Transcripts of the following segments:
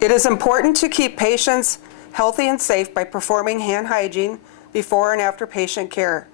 It is important to keep patients healthy and safe by performing hand hygiene before and after patient care.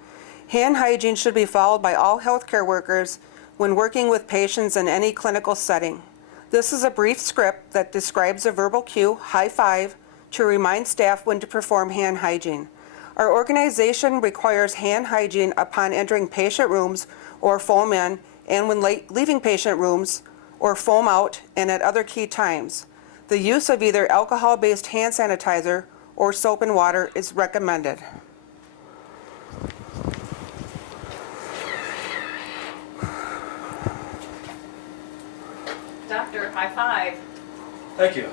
Hand hygiene should be followed by all healthcare workers when working with patients in any clinical setting. This is a brief script that describes a verbal cue, high five, to remind staff when to perform hand hygiene. Our organization requires hand hygiene upon entering patient rooms or foam in, and when leaving patient rooms or foam out, and at other key times. The use of either alcohol-based hand sanitizer or soap and water is recommended. Doctor, high five. Thank you.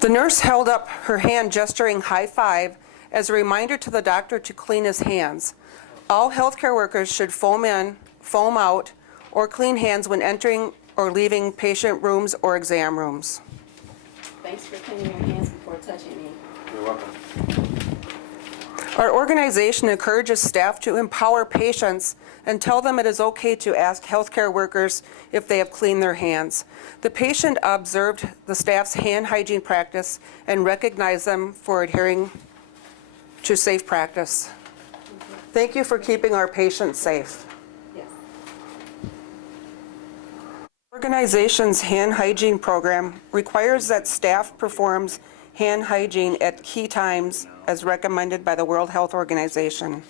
The nurse held up her hand gesturing high five as a reminder to the doctor to clean his hands. All healthcare workers should foam in, foam out, or clean hands when entering or leaving patient rooms or exam rooms. Thanks for cleaning your hands before touching me. You're welcome. Our organization encourages staff to empower patients and tell them it is okay to ask healthcare workers if they have cleaned their hands. The patient observed the staff's hand hygiene practice and recognized them for adhering to safe practice. Thank you for keeping our patients safe. Yes. Organization's hand hygiene program requires that staff performs hand hygiene at key times as recommended by the World Health Organization.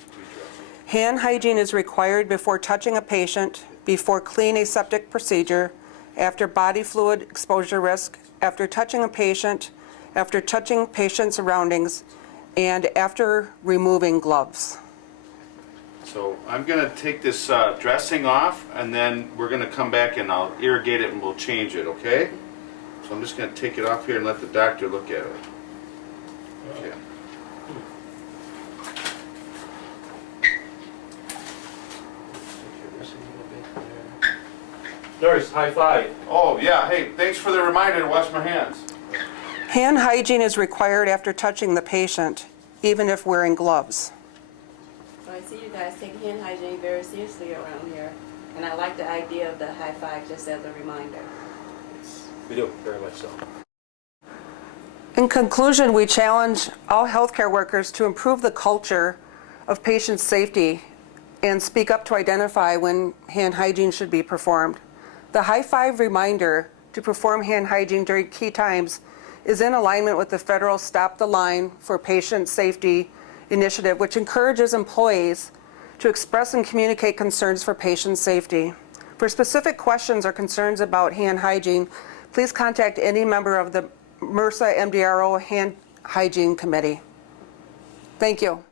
Hand hygiene is required before touching a patient, before cleaning a septic procedure, after body fluid exposure risk, after touching a patient, after touching patient surroundings, and after removing gloves. So I'm going to take this dressing off, and then we're going to come back and I'll irrigate it and we'll change it, okay? So I'm just going to take it off here and let the doctor look at it. Okay. Nurse, high five. Oh, yeah. Hey, thanks for the reminder to wash my hands. Hand hygiene is required after touching the patient, even if wearing gloves. So I see you guys take hand hygiene very seriously around here, and I like the idea of the high five just as a reminder. We do, very much so. In conclusion, we challenge all healthcare workers to improve the culture of patient safety and speak up to identify when hand hygiene should be performed. The high five reminder to perform hand hygiene during key times is in alignment with the federal Stop the Line for Patient Safety initiative, which encourages employees to express and communicate concerns for patient safety. For specific questions or concerns about hand hygiene, please contact any member of the MRSA MDRO Hand Hygiene Committee. Thank you.